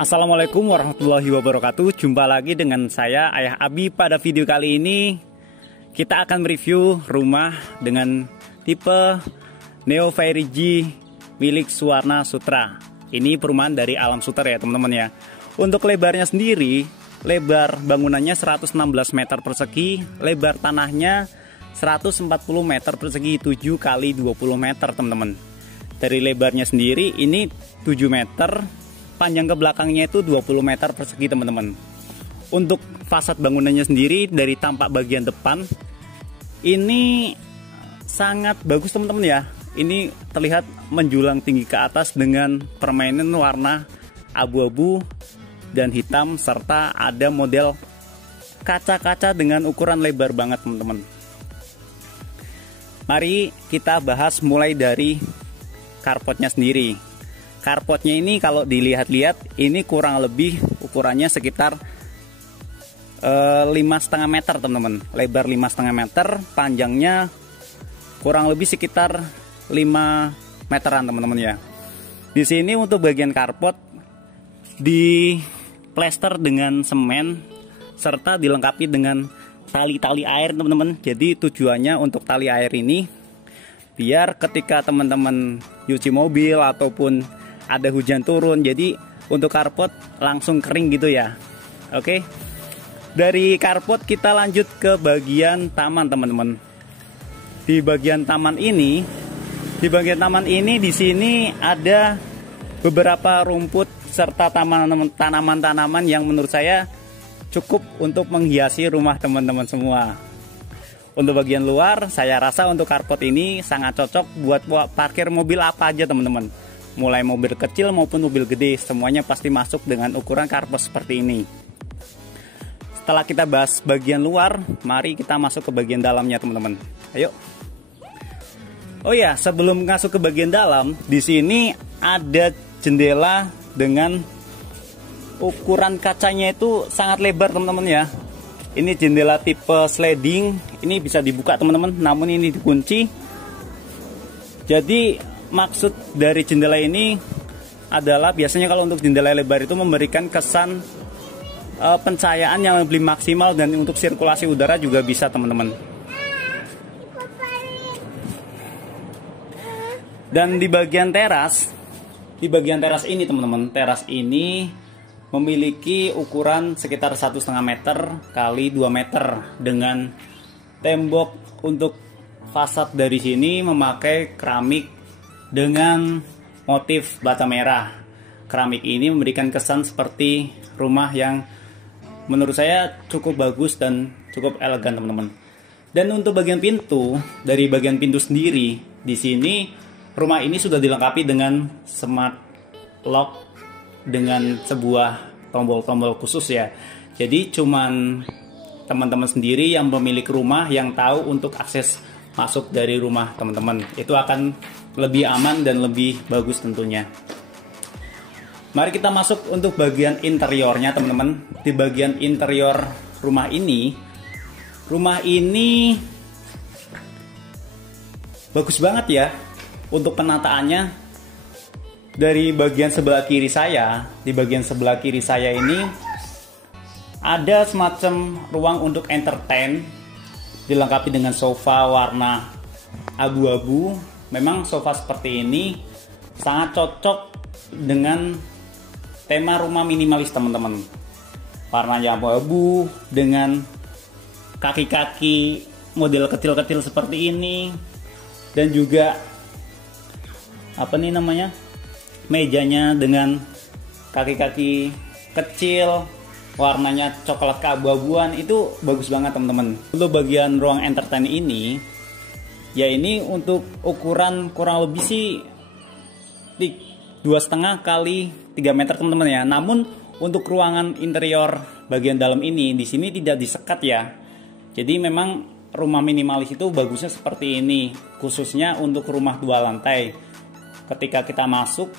Assalamualaikum warahmatullahi wabarakatuh. Jumpa lagi dengan saya Ayah Abi. Pada video kali ini kita akan mereview rumah dengan tipe Neo Fairy G milik Suwarna Sutra. Ini perumahan dari Alam Sutra ya teman-teman ya. Untuk lebarnya sendiri, lebar bangunannya 116 meter persegi, lebar tanahnya 140 meter persegi, 7 kali 20 meter teman-teman. Dari lebarnya sendiri ini 7 meter, panjang ke belakangnya itu 20 meter persegi teman-teman. Untuk fasad bangunannya sendiri dari tampak bagian depan ini sangat bagus teman-teman ya. Ini terlihat menjulang tinggi ke atas dengan permainan warna abu-abu dan hitam, serta ada model kaca-kaca dengan ukuran lebar banget teman-teman. Mari kita bahas mulai dari carportnya sendiri. Carportnya ini kalau dilihat-lihat ini kurang lebih ukurannya sekitar 5,5 meter teman-teman. Lebar 5,5 meter, panjangnya kurang lebih sekitar 5 meteran teman-teman ya. Di sini untuk bagian carport di plester dengan semen serta dilengkapi dengan tali-tali air teman-teman. Jadi tujuannya untuk tali air ini biar ketika teman-teman nyuci mobil ataupun ada hujan turun, jadi untuk carport langsung kering gitu ya. Oke. Dari carport kita lanjut ke bagian taman teman-teman. Di bagian taman ini, di sini ada beberapa rumput serta tanaman-tanaman yang menurut saya cukup untuk menghiasi rumah teman-teman semua. Untuk bagian luar, saya rasa untuk carport ini sangat cocok buat parkir mobil apa aja teman-teman. Mulai mobil kecil maupun mobil gede, semuanya pasti masuk dengan ukuran carport seperti ini. Setelah kita bahas bagian luar, mari kita masuk ke bagian dalamnya teman-teman. Ayo. Oh ya, sebelum masuk ke bagian dalam, di sini ada jendela dengan ukuran kacanya itu sangat lebar teman-teman ya. Ini jendela tipe sliding, ini bisa dibuka teman-teman, namun ini dikunci. Jadi maksud dari jendela ini adalah biasanya kalau untuk jendela lebar itu memberikan kesan pencahayaan yang lebih maksimal, dan untuk sirkulasi udara juga bisa teman-teman. Dan di bagian teras ini teman-teman, teras ini memiliki ukuran sekitar 1,5 meter kali 2 meter dengan tembok untuk fasad dari sini memakai keramik dengan motif bata merah. Keramik ini memberikan kesan seperti rumah yang menurut saya cukup bagus dan cukup elegan teman-teman. Dan untuk bagian pintu, dari bagian pintu sendiri di sini rumah ini sudah dilengkapi dengan smart lock dengan sebuah tombol-tombol khusus ya. Jadi cuman teman-teman sendiri yang pemilik rumah yang tahu untuk akses masuk dari rumah teman-teman. Itu akan lebih aman dan lebih bagus tentunya. Mari kita masuk untuk bagian interiornya teman-teman. Di bagian interior rumah ini bagus banget ya untuk penataannya. Dari bagian sebelah kiri saya, di bagian sebelah kiri saya ini ada semacam ruang untuk entertain, dilengkapi dengan sofa warna abu-abu. Memang sofa seperti ini sangat cocok dengan tema rumah minimalis teman-teman. Warnanya abu-abu dengan kaki-kaki model kecil-kecil seperti ini, dan juga mejanya dengan kaki-kaki kecil, warnanya coklat keabu-abuan, itu bagus banget teman-teman. Untuk bagian ruang entertain ini, ya ini untuk ukuran kurang lebih sih 2,5 kali 3 meter teman-teman ya. Namun untuk ruangan interior bagian dalam ini di sini tidak disekat ya. Jadi memang rumah minimalis itu bagusnya seperti ini, khususnya untuk rumah 2 lantai. Ketika kita masuk,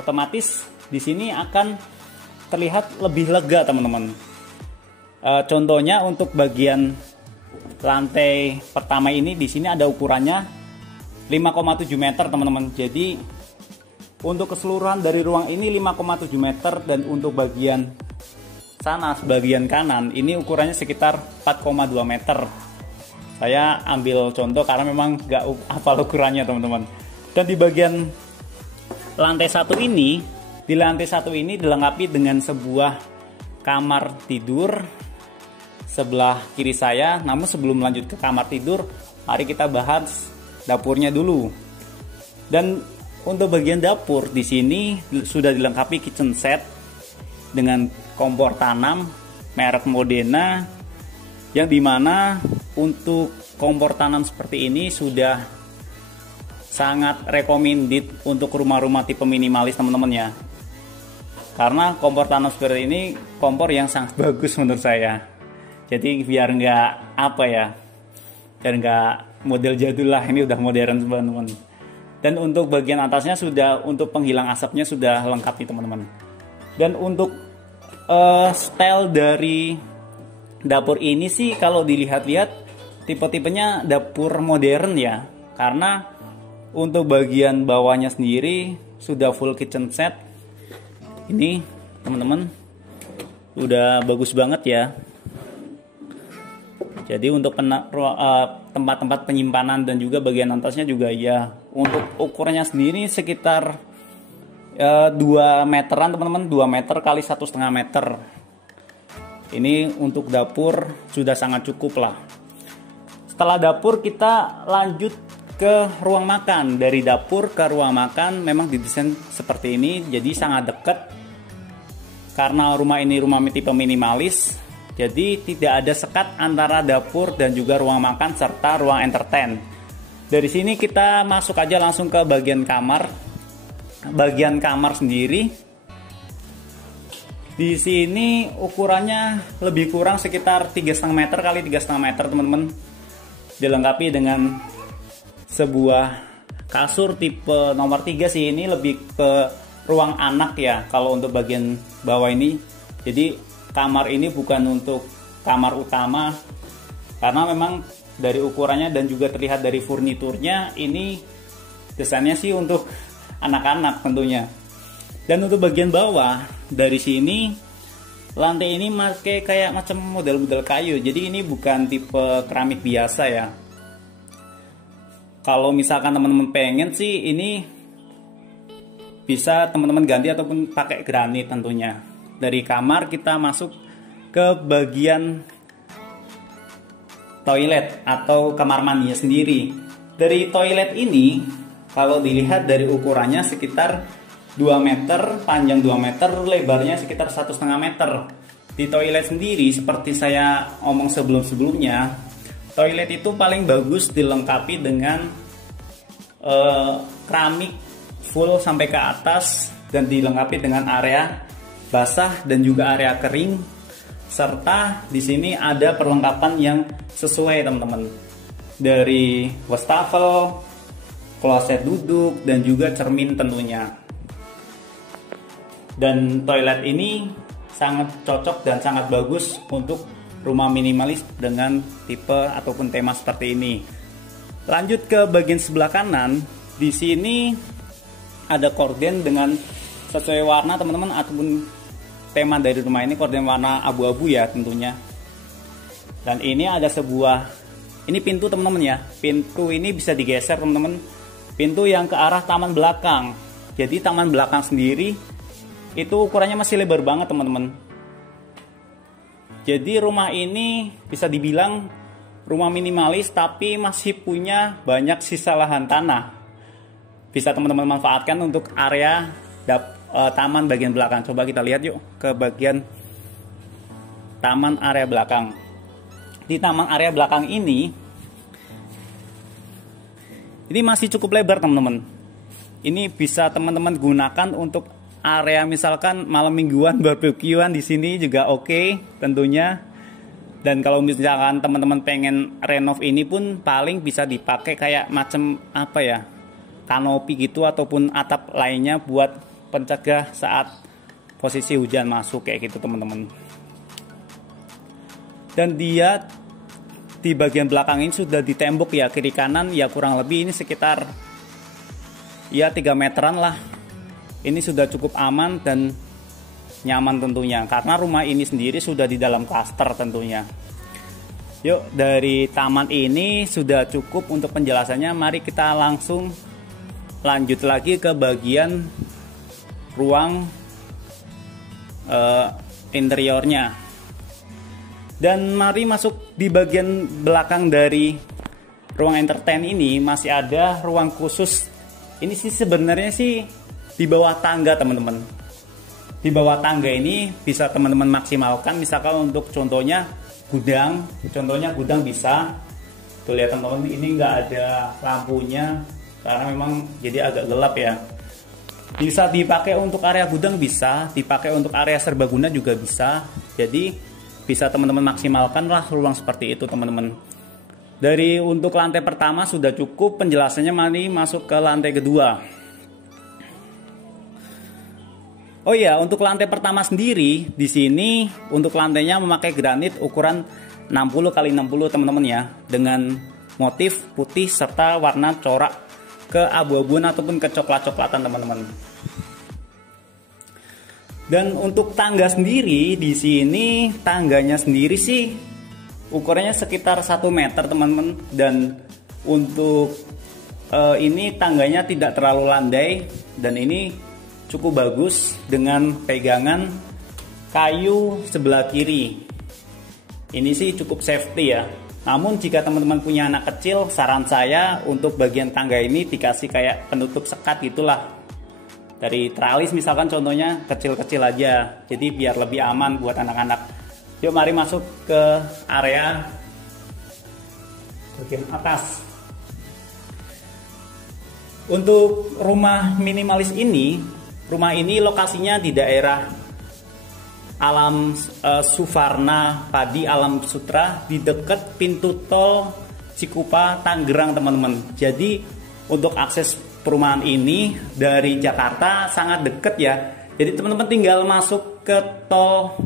otomatis di sini akan terlihat lebih lega teman-teman. Contohnya untuk bagian lantai pertama ini, di sini ada ukurannya 5,7 meter teman-teman. Jadi Untuk keseluruhan dari ruang ini 5,7 meter, dan untuk bagian sana bagian kanan ini ukurannya sekitar 4,2 meter. Saya ambil contoh karena memang nggak hafal ukurannya teman-teman. Dan di bagian lantai satu ini, dilengkapi dengan sebuah kamar tidur sebelah kiri saya. Namun sebelum lanjut ke kamar tidur, mari kita bahas dapurnya dulu. Dan untuk bagian dapur di sini sudah dilengkapi kitchen set dengan kompor tanam merek Modena, yang dimana untuk kompor tanam seperti ini sudah sangat recommended untuk rumah-rumah tipe minimalis teman-teman ya. Karena kompor tanam seperti ini kompor yang sangat bagus menurut saya. Jadi biar nggak biar nggak model jadul lah, ini udah modern teman-teman. Dan untuk bagian atasnya sudah untuk penghilang asapnya sudah lengkap nih teman-teman. Dan untuk style dari dapur ini sih kalau dilihat-lihat tipe-tipenya dapur modern ya. Karena untuk bagian bawahnya sendiri sudah full kitchen set. Ini teman-teman udah bagus banget ya. Jadi untuk tempat-tempat penyimpanan dan juga bagian atasnya juga ya. Untuk ukurannya sendiri sekitar 2 meteran teman-teman, 2 meter kali 1,5 meter. Ini untuk dapur sudah sangat cukup lah. Setelah dapur kita lanjut ke ruang makan. Dari dapur ke ruang makan memang didesain seperti ini, jadi sangat dekat. Karena rumah ini rumah tipe minimalis, jadi tidak ada sekat antara dapur dan juga ruang makan serta ruang entertain. Dari sini kita masuk aja langsung ke bagian kamar. Bagian kamar sendiri di sini ukurannya lebih kurang sekitar 3,5 meter kali 3,5 meter teman-teman. Dilengkapi dengan sebuah kasur tipe nomor 3 sih, ini lebih ke ruang anak ya kalau untuk bagian bawah ini. Jadi kamar ini bukan untuk kamar utama, karena memang dari ukurannya dan juga terlihat dari furniturnya ini desainnya sih untuk anak-anak tentunya. Dan untuk bagian bawah dari sini lantai ini pakai kayak macam model-model kayu, jadi ini bukan tipe keramik biasa ya. Kalau misalkan teman-teman pengen sih ini bisa teman-teman ganti ataupun pakai granit tentunya. Dari kamar kita masuk ke bagian toilet atau kamar mandinya sendiri. Dari toilet ini kalau dilihat dari ukurannya sekitar 2 meter, panjang 2 meter, lebarnya sekitar 1,5 meter. Di toilet sendiri seperti saya omong sebelum-sebelumnya, toilet itu paling bagus dilengkapi dengan keramik full sampai ke atas, dan dilengkapi dengan area basah dan juga area kering, serta di sini ada perlengkapan yang sesuai teman-teman, dari wastafel, kloset duduk, dan juga cermin tentunya. Dan toilet ini sangat cocok dan sangat bagus untuk rumah minimalis dengan tipe ataupun tema seperti ini. Lanjut ke bagian sebelah kanan, di sini ada korden dengan sesuai warna teman-teman, ataupun tema dari rumah ini korden warna abu-abu ya tentunya. Dan ini ada ini pintu teman-teman ya. Pintu ini bisa digeser teman-teman. Pintu yang ke arah taman belakang. Jadi taman belakang sendiri itu ukurannya masih lebar banget teman-teman. Jadi rumah ini bisa dibilang rumah minimalis tapi masih punya banyak sisa lahan tanah. Bisa teman-teman manfaatkan untuk area taman bagian belakang. Coba kita lihat yuk ke bagian taman area belakang. Di taman area belakang ini masih cukup lebar teman-teman. Ini bisa teman-teman gunakan untuk area misalkan malam mingguan barbekyuan, di sini juga oke tentunya. Dan kalau misalkan teman-teman pengen renov ini pun paling bisa dipakai kayak macam kanopi gitu ataupun atap lainnya buat pencegah saat posisi hujan masuk kayak gitu teman-teman. Dan dia di bagian belakang ini sudah ditembok ya, kiri kanan ya kurang lebih ini sekitar 3 meteran lah. ini sudah cukup aman dan nyaman tentunya, karena rumah ini sendiri sudah di dalam klaster tentunya. Yuk, dari taman ini sudah cukup untuk penjelasannya. Mari kita langsung lanjut lagi ke bagian ruang interiornya. Dan mari masuk di bagian belakang dari ruang entertain ini. Masih ada ruang khusus. Ini sih sebenarnya sih di bawah tangga teman-teman. Di bawah tangga ini bisa teman-teman maksimalkan, misalkan untuk contohnya gudang bisa. Tuh lihat teman-teman, ini nggak ada lampunya karena memang jadi agak gelap ya. Bisa dipakai untuk area gudang, bisa dipakai untuk area serbaguna juga bisa. Jadi bisa teman-teman maksimalkan lah ruang seperti itu teman-teman. Dari untuk lantai pertama sudah cukup penjelasannya. Mari masuk ke lantai kedua. Oh iya, untuk lantai pertama sendiri di sini untuk lantainya memakai granit ukuran 60 x 60 teman-teman ya, dengan motif putih serta warna corak keabu-abuan ataupun kecoklat-coklatan teman-teman. Dan untuk tangga sendiri di sini, tangganya sendiri sih ukurannya sekitar 1 meter teman-teman, dan untuk ini tangganya tidak terlalu landai dan ini cukup bagus dengan pegangan kayu sebelah kiri. Ini sih cukup safety ya. Namun jika teman-teman punya anak kecil, saran saya untuk bagian tangga ini dikasih kayak penutup sekat gitulah. Dari tralis misalkan contohnya kecil-kecil aja. Jadi biar lebih aman buat anak-anak. Yuk mari masuk ke area bagian atas. Untuk rumah minimalis ini, rumah ini lokasinya di daerah Alam Suvarna Padi, Alam Sutra, di dekat pintu tol Cikupa, Tangerang teman-teman. Jadi untuk akses perumahan ini dari Jakarta sangat dekat ya. Jadi teman-teman tinggal masuk ke tol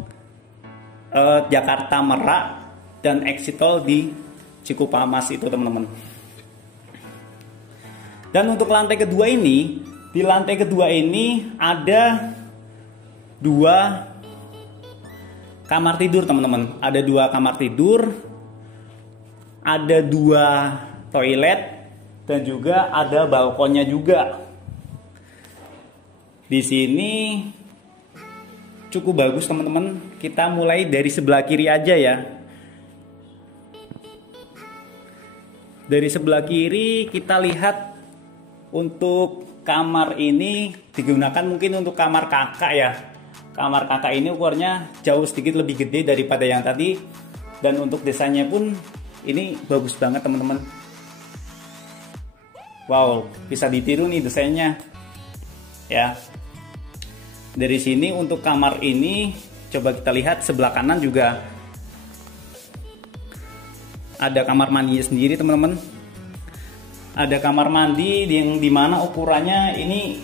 Jakarta Merak dan exit tol di Cikupa Mas itu teman-teman. Dan untuk lantai kedua ini, di lantai kedua ini ada 2 kamar tidur teman-teman. Ada 2 kamar tidur, ada 2 toilet, dan juga ada balkonnya juga. Di sini cukup bagus teman-teman. Kita mulai dari sebelah kiri aja ya. Dari sebelah kiri kita lihat untuk kamar ini digunakan mungkin untuk kamar kakak ya. Kamar kakak ini ukurannya jauh sedikit lebih gede daripada yang tadi. Dan untuk desainnya pun ini bagus banget teman-teman. Wow, bisa ditiru nih desainnya ya. Dari sini untuk kamar ini coba kita lihat sebelah kanan juga ada kamar mandinya sendiri teman-teman. Ada kamar mandi yang dimana ukurannya ini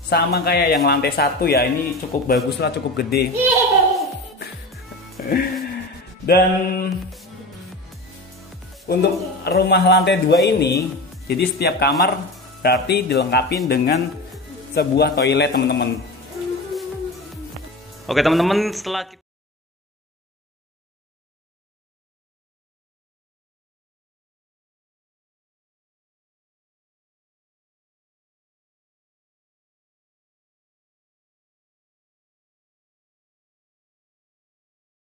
sama kayak yang lantai 1 ya. Ini cukup bagus lah, cukup gede. Dan untuk rumah lantai 2 ini, jadi setiap kamar berarti dilengkapi dengan sebuah toilet teman-teman. Oke teman-teman, setelah kita